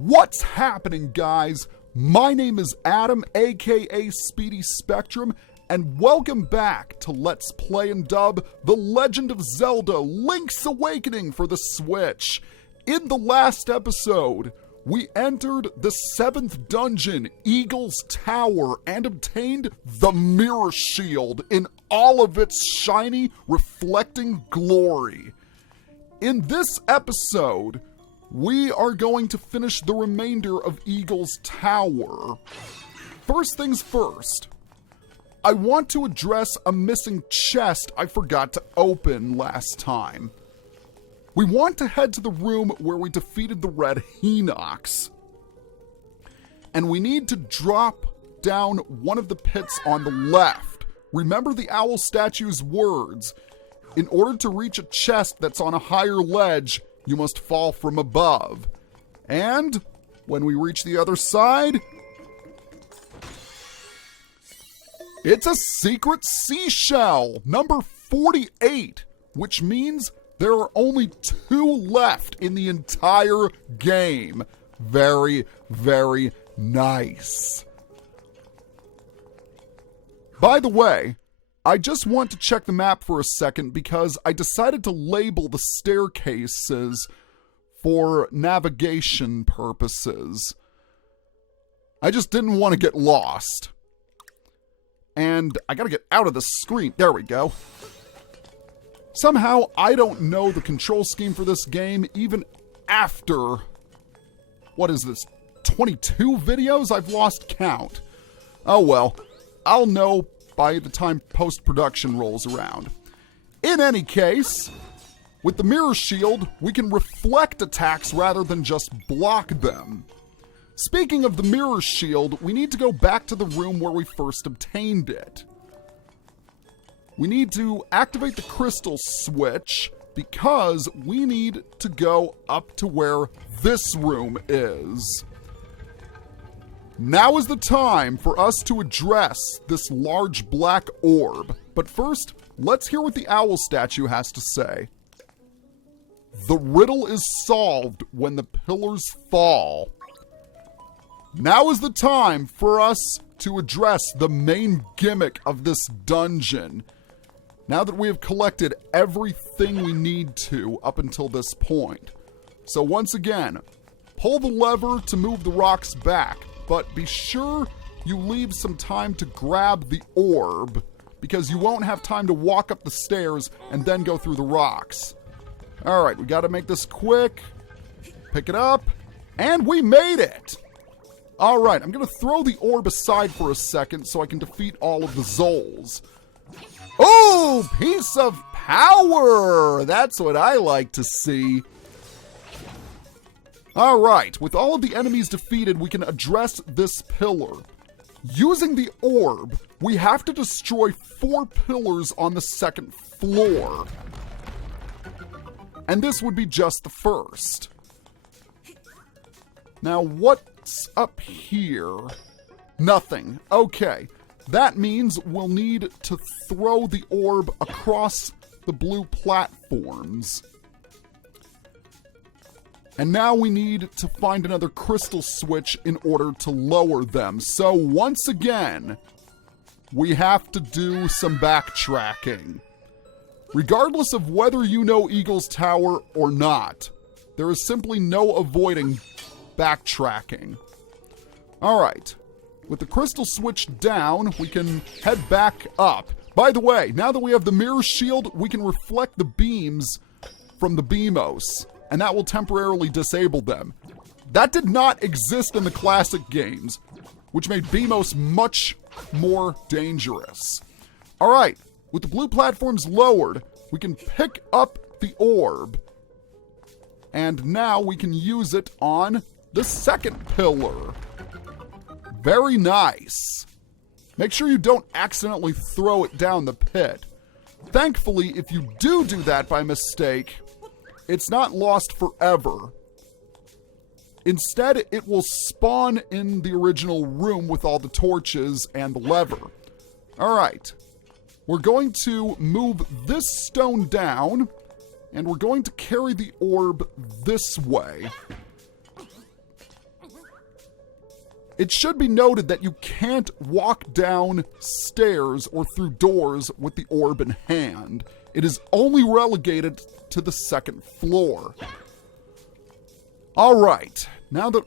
What's happening, guys? My name is Adam, aka Speedy Spectrum, and welcome back to Let's Play and Dub The Legend of Zelda Link's Awakening for the Switch. In the last episode, we entered the 7th dungeon, Eagle's Tower, and obtained the Mirror Shield in all of its shiny, reflecting glory. In this episode, we are going to finish the remainder of Eagle's Tower. First things first, I want to address a missing chest I forgot to open last time. We want to head to the room where we defeated the red Hinox. And we need to drop down one of the pits on the left. Remember the owl statue's words. In order to reach a chest that's on a higher ledge, you must fall from above. And when we reach the other side, it's a secret seashell, number 48, which means there are only 2 left in the entire game. Very, very nice. By the way, I just want to check the map for a second because I decided to label the staircases for navigation purposes. I just didn't want to get lost. And I gotta get out of the screen. There we go. Somehow, I don't know the control scheme for this game even after, what is this, 22 videos? I've lost count. Oh well, I'll know by the time post-production rolls around. In any case, with the Mirror Shield, we can reflect attacks rather than just block them. Speaking of the Mirror Shield, we need to go back to the room where we first obtained it. We need to activate the crystal switch because we need to go up to where this room is. Now is the time for us to address this large black orb. But first, let's hear what the owl statue has to say. The riddle is solved when the pillars fall. Now is the time for us to address the main gimmick of this dungeon. Now that we have collected everything we need to up until this point. So once again, pull the lever to move the rocks back. But be sure you leave some time to grab the orb, because you won't have time to walk up the stairs and then go through the rocks. Alright, we gotta make this quick. Pick it up. And we made it! Alright, I'm gonna throw the orb aside for a second so I can defeat all of the Zols. Oh, piece of power! That's what I like to see. Alright, with all of the enemies defeated, we can address this pillar. Using the orb, we have to destroy 4 pillars on the 2nd floor. And this would be just the first. Now, what's up here? Nothing. Okay, that means we'll need to throw the orb across the blue platforms. And now we need to find another crystal switch in order to lower them. So once again, we have to do some backtracking. Regardless of whether you know Eagle's Tower or not, there is simply no avoiding backtracking. Alright, with the crystal switch down, we can head back up. By the way, now that we have the Mirror Shield, we can reflect the beams from the Beamos, and that will temporarily disable them. That did not exist in the classic games, which made Beamos much more dangerous. Alright, with the blue platforms lowered, we can pick up the orb. And now we can use it on the 2nd pillar. Very nice. Make sure you don't accidentally throw it down the pit. Thankfully, if you do that by mistake, it's not lost forever. Instead, it will spawn in the original room with all the torches and the lever. Alright. We're going to move this stone down, and we're going to carry the orb this way. It should be noted that you can't walk down stairs or through doors with the orb in hand. It is only relegated to the second floor. All right, now that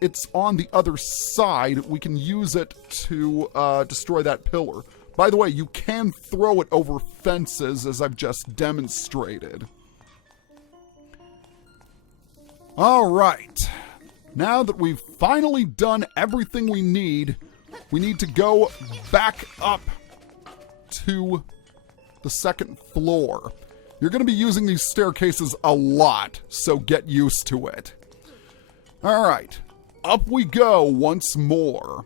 it's on the other side, we can use it to destroy that pillar. By the way, you can throw it over fences, as I've just demonstrated. All right. Now that we've finally done everything we need to go back up to the second floor. You're going to be using these staircases a lot, so get used to it. All right. Up we go once more.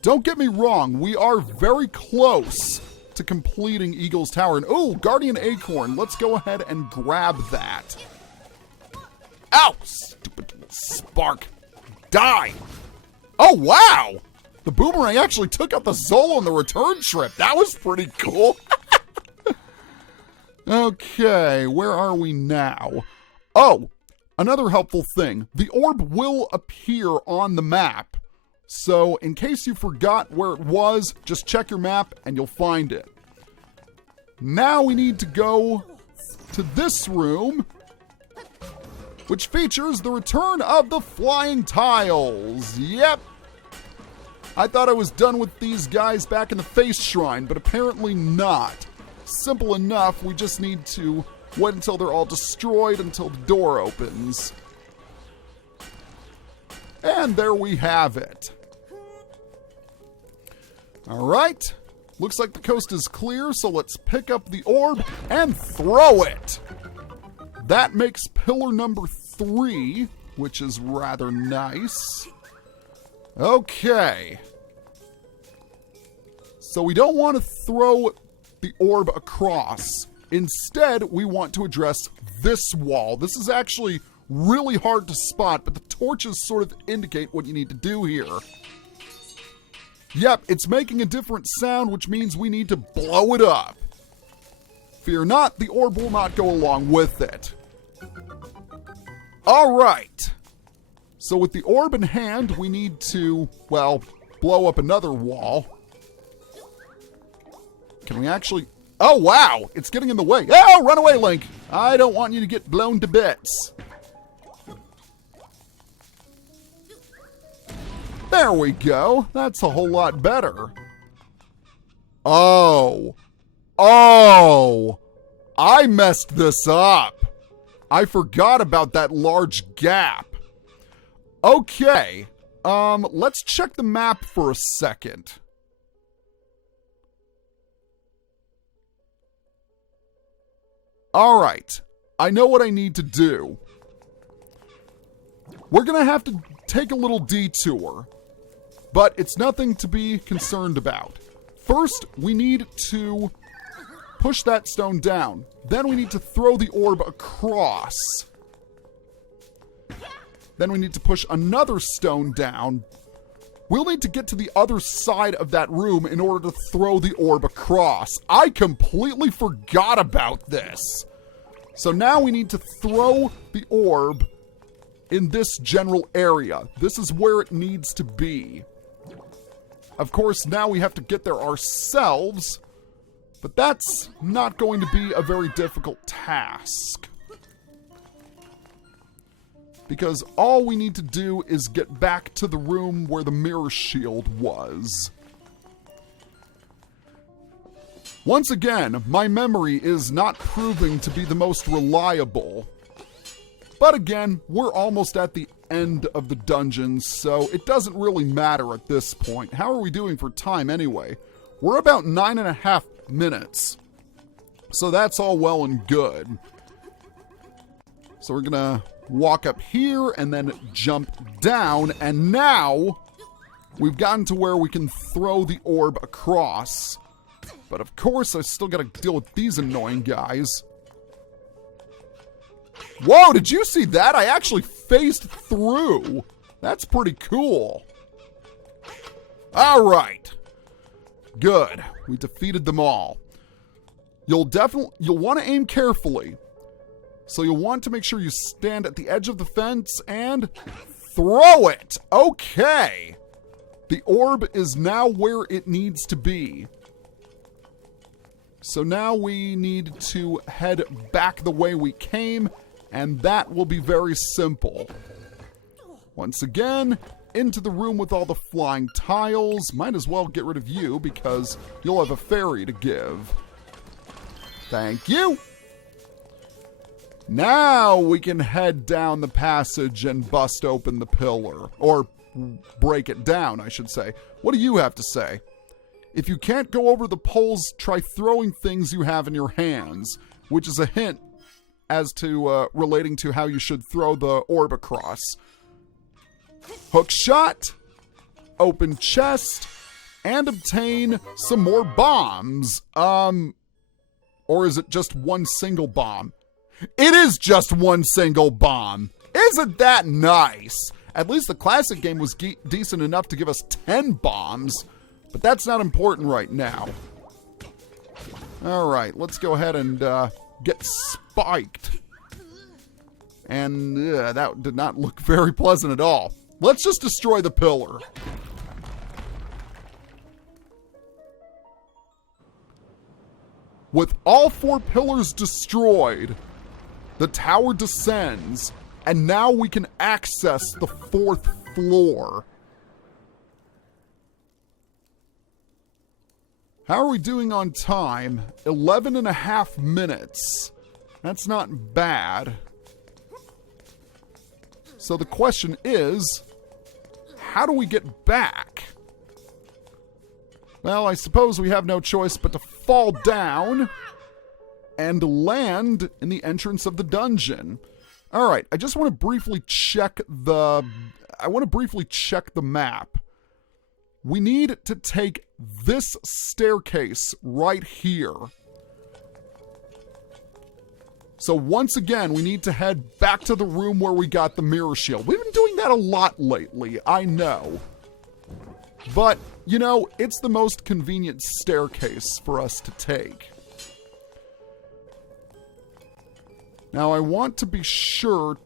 Don't get me wrong, we are very close to completing Eagle's Tower. And oh, Guardian Acorn, let's go ahead and grab that. Ow! Stupid spark. Die! Oh, wow! The boomerang actually took out the Zolo on the return trip. That was pretty cool. Okay, where are we now? Oh, another helpful thing. The orb will appear on the map. So, in case you forgot where it was, just check your map and you'll find it. Now we need to go to this room, which features the return of the flying tiles. Yep. I thought I was done with these guys back in the face shrine, but apparently not. Simple enough, we just need to wait until they're all destroyed until the door opens. And there we have it. All right, looks like the coast is clear, so let's pick up the orb and throw it. That makes pillar number 3, which is rather nice. Okay. So we don't want to throw the orb across. Instead, we want to address this wall. This is actually really hard to spot, but the torches sort of indicate what you need to do here. Yep, it's making a different sound, which means we need to blow it up. Fear not, the orb will not go along with it. All right. So with the orb in hand, we need to, well, blow up another wall. Can we actually... Oh, wow! It's getting in the way. Oh, run away, Link! I don't want you to get blown to bits. There we go. That's a whole lot better. Oh. Oh! I messed this up. I forgot about that large gap. Okay. Let's check the map for a second. All right. I know what I need to do. We're going to have to take a little detour, but it's nothing to be concerned about. First, we need to push that stone down. Then we need to throw the orb across. Then we need to push another stone down. We'll need to get to the other side of that room in order to throw the orb across. I completely forgot about this. So now we need to throw the orb in this general area. This is where it needs to be. Of course, now we have to get there ourselves, but that's not going to be a very difficult task. Because all we need to do is get back to the room where the mirror shield was. Once again, my memory is not proving to be the most reliable. But again, we're almost at the end of the dungeon, so it doesn't really matter at this point. How are we doing for time anyway? We're about 9.5 minutes. So that's all well and good. So we're gonna walk up here and then jump down, and now we've gotten to where we can throw the orb across. But of course, I still gotta deal with these annoying guys. Whoa, did you see that? I actually phased through. That's pretty cool. All right. Good. We defeated them all. You'll want to aim carefully. So you'll want to make sure you stand at the edge of the fence and throw it. Okay. The orb is now where it needs to be. So now we need to head back the way we came, and that will be very simple. Once again, into the room with all the flying tiles. Might as well get rid of you because you'll have a fairy to give. Thank you. Now we can head down the passage and bust open the pillar. Or break it down, I should say. What do you have to say? If you can't go over the poles, try throwing things you have in your hands, which is a hint as to relating to how you should throw the orb across. Hookshot, open chest, and obtain some more bombs. Or is it just one single bomb? It is just one single bomb. Isn't that nice? At least the classic game was decent enough to give us 10 bombs, but that's not important right now. All right, let's go ahead and get spiked. And that did not look very pleasant at all. Let's just destroy the pillar. With all 4 pillars destroyed, the tower descends, and now we can access the 4th floor. How are we doing on time? 11.5 minutes. That's not bad. So the question is, how do we get back? Well, I suppose we have no choice but to fall down and land in the entrance of the dungeon. All right, I just want to briefly check the map. We need to take this staircase right here. So once again, we need to head back to the room where we got the mirror shield. We've been doing that a lot lately, I know. But, you know, it's the most convenient staircase for us to take. Now, I want to be sure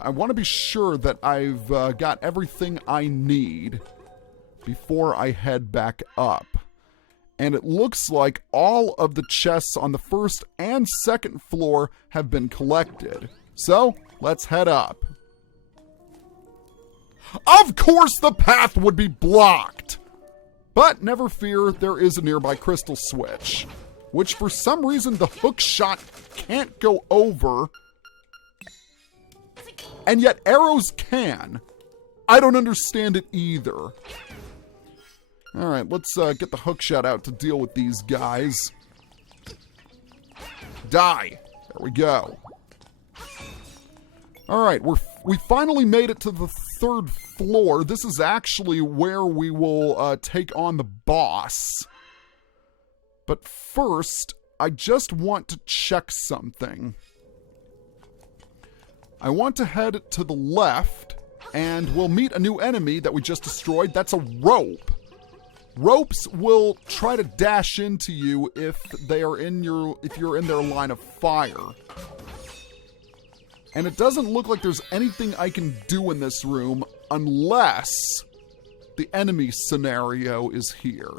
that I've got everything I need before I head back up. And it looks like all of the chests on the 1st and 2nd floor have been collected. So, let's head up. Of course the path would be blocked! But never fear, there is a nearby crystal switch, which for some reason the hookshot can't go over, and yet arrows can. I don't understand it either. Alright, let's get the hookshot out to deal with these guys. Die! There we go. Alright, we finally made it to the 3rd floor. This is actually where we will take on the boss. But first, I just want to check something. I want to head to the left, and we'll meet a new enemy that we just destroyed. That's a rope. Ropes will try to dash into you if you're in their line of fire. And it doesn't look like there's anything I can do in this room unless the enemy scenario is here.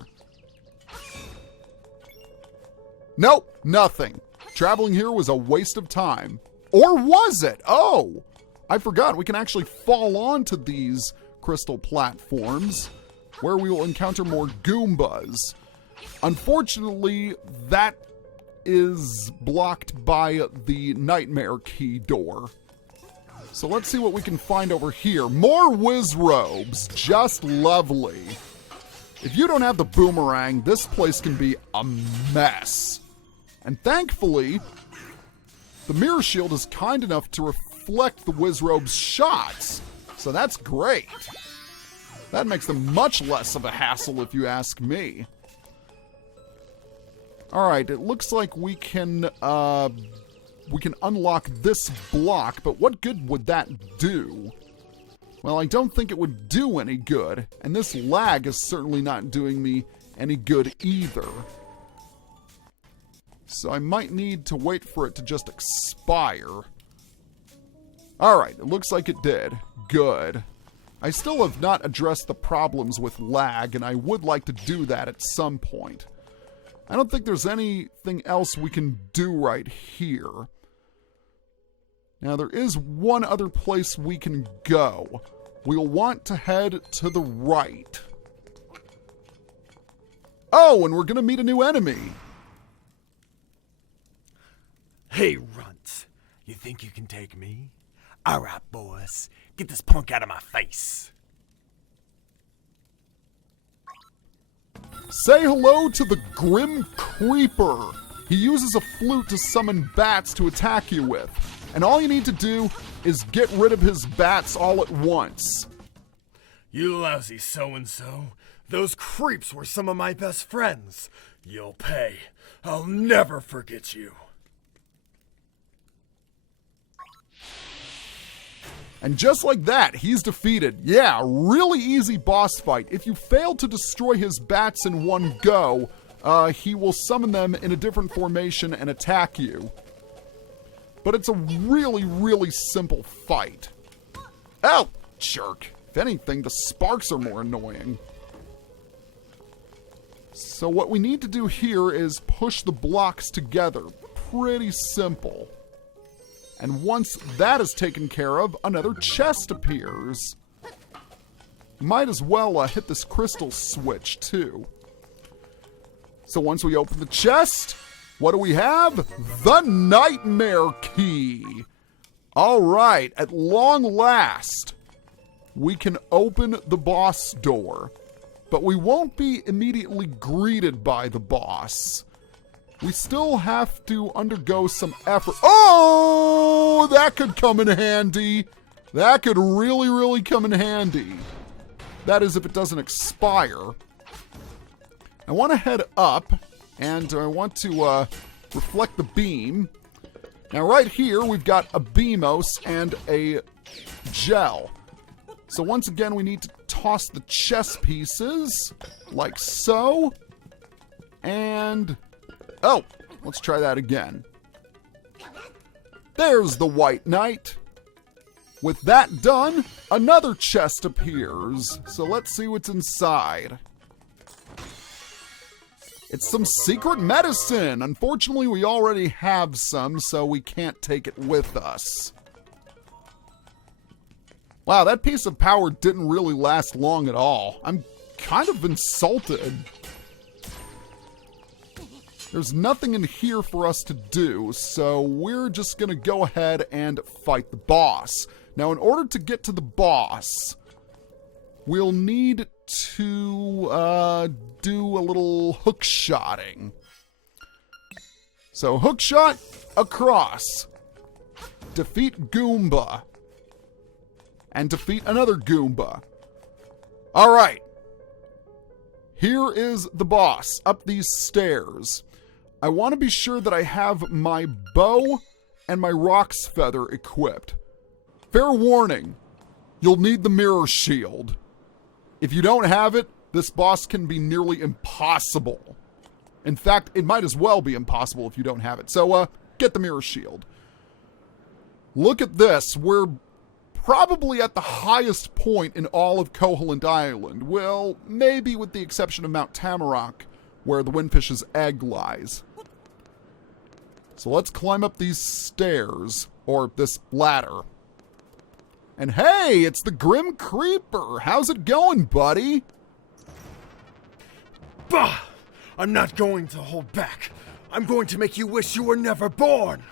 Nope, nothing. Traveling here was a waste of time. Or was it? Oh, I forgot. We can actually fall onto these crystal platforms where we will encounter more Goombas. Unfortunately, that is blocked by the nightmare key door. So let's see what we can find over here. More whiz robes. Just lovely. If you don't have the boomerang, this place can be a mess. And thankfully, the mirror shield is kind enough to reflect the whiz robe's shots. So that's great. That makes them much less of a hassle if you ask me. Alright, it looks like we can unlock this block, but what good would that do? Well, I don't think it would do any good, and this lag is certainly not doing me any good either. So I might need to wait for it to just expire. Alright, it looks like it did. Good. I still have not addressed the problems with lag, and I would like to do that at some point. I don't think there's anything else we can do right here. Now, there is one other place we can go. We'll want to head to the right. Oh, and we're going to meet a new enemy. Hey, runt. You think you can take me? All right, boys. Get this punk out of my face. Say hello to the Grim Creeper. He uses a flute to summon bats to attack you with. And all you need to do is get rid of his bats all at once. You lousy so-and-so. Those creeps were some of my best friends. You'll pay. I'll never forget you. And just like that, he's defeated. Yeah, really easy boss fight. If you fail to destroy his bats in one go, he will summon them in a different formation and attack you. But it's a really, really simple fight. Oh, jerk. If anything, the sparks are more annoying. So what we need to do here is push the blocks together. Pretty simple. And once that is taken care of, another chest appears. Might as well hit this crystal switch, too. So once we open the chest, what do we have? The Nightmare Key. All right, at long last, we can open the boss door. But we won't be immediately greeted by the boss. We still have to undergo some effort. Oh, that could come in handy. That could really, really come in handy. That is if it doesn't expire. I want to head up, and I want to reflect the beam. Now right here, we've got a Beamos and a gel. So once again, we need to toss the chess pieces, like so. And... oh, let's try that again. There's the White Knight. With that done, another chest appears. So let's see what's inside. It's some secret medicine. Unfortunately, we already have some, so we can't take it with us. Wow, that piece of power didn't really last long at all. I'm kind of insulted. There's nothing in here for us to do, so we're just going to go ahead and fight the boss. Now, in order to get to the boss, we'll need to do a little hookshotting. So, hookshot across. Defeat Goomba. And defeat another Goomba. All right. Here is the boss up these stairs. I want to be sure that I have my bow and my Rock's Feather equipped. Fair warning, you'll need the mirror shield. If you don't have it, this boss can be nearly impossible. In fact, it might as well be impossible if you don't have it. So, get the mirror shield. Look at this. We're probably at the highest point in all of Koholint Island. Well, maybe with the exception of Mount Tamarack, where the Windfish's egg lies. So let's climb up these stairs, or this ladder. And hey, it's the Grim Creeper. How's it going, buddy? Bah! I'm not going to hold back. I'm going to make you wish you were never born.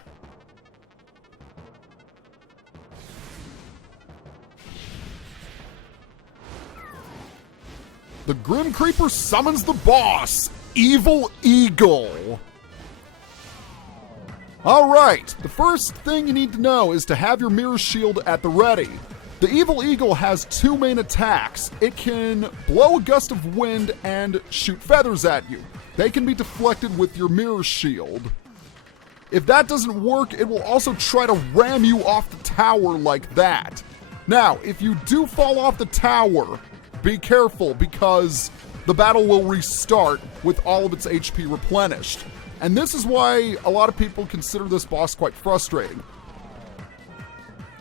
The Grim Creeper summons the boss, Evil Eagle. All right, the first thing you need to know is to have your mirror shield at the ready. The Evil Eagle has two main attacks. It can blow a gust of wind and shoot feathers at you. They can be deflected with your mirror shield. If that doesn't work, it will also try to ram you off the tower like that. Now, if you do fall off the tower, be careful because the battle will restart with all of its HP replenished. And this is why a lot of people consider this boss quite frustrating.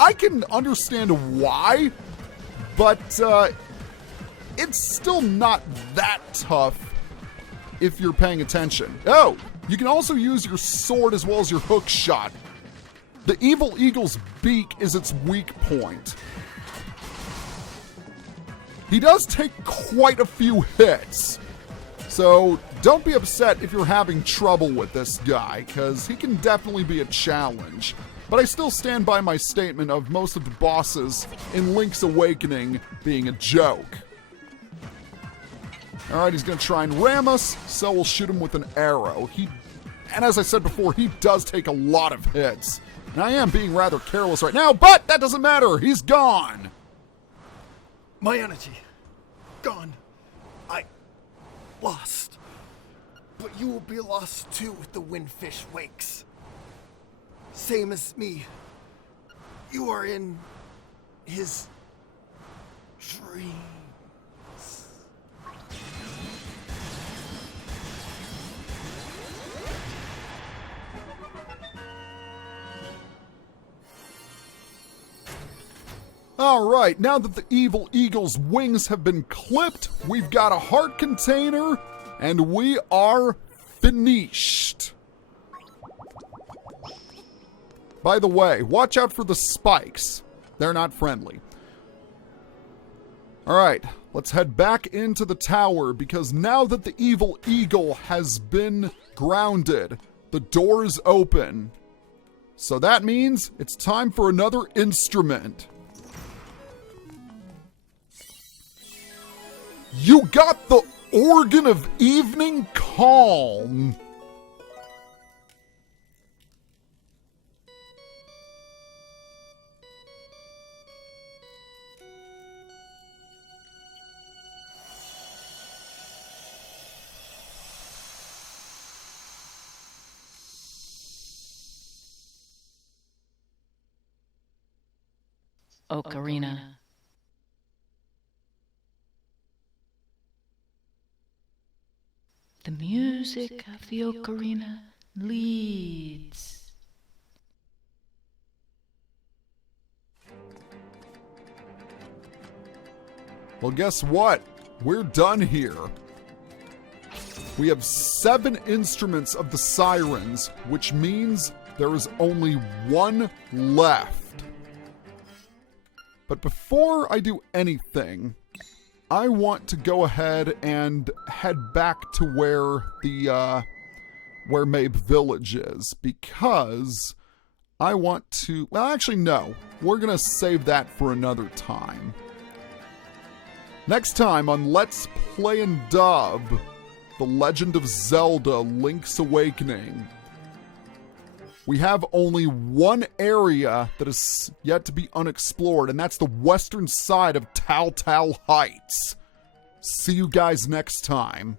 I can understand why, but it's still not that tough if you're paying attention. Oh, you can also use your sword as well as your hook shot. The evil eagle's beak is its weak point. He does take quite a few hits, so don't be upset if you're having trouble with this guy, because he can definitely be a challenge. But I still stand by my statement of most of the bosses in Link's Awakening being a joke. Alright, he's going to try and ram us, so we'll shoot him with an arrow. And as I said before, he does take a lot of hits. And I am being rather careless right now, but that doesn't matter. He's gone. My energy. Gone. I lost. But you will be lost too if the windfish wakes. Same as me. You are in his dreams. Alright, now that the evil eagle's wings have been clipped, we've got a heart container, and we are finished. By the way, watch out for the spikes. They're not friendly. Alright, let's head back into the tower, because now that the evil eagle has been grounded, the door is open. So that means it's time for another instrument. You got the Organ of Evening Calm. Ocarina. The music of the ocarina leads. Well, guess what? We're done here. We have 7 instruments of the sirens, which means there is only one left. But before I do anything, I want to go ahead and head back to where the where Mabe Village is, because I want to, well, actually no, we're gonna save that for another time. Next time on Let's Play and Dub, The Legend of Zelda: Link's Awakening, we have only one area that is yet to be unexplored, and that's the western side of Tal Tal Heights. See you guys next time.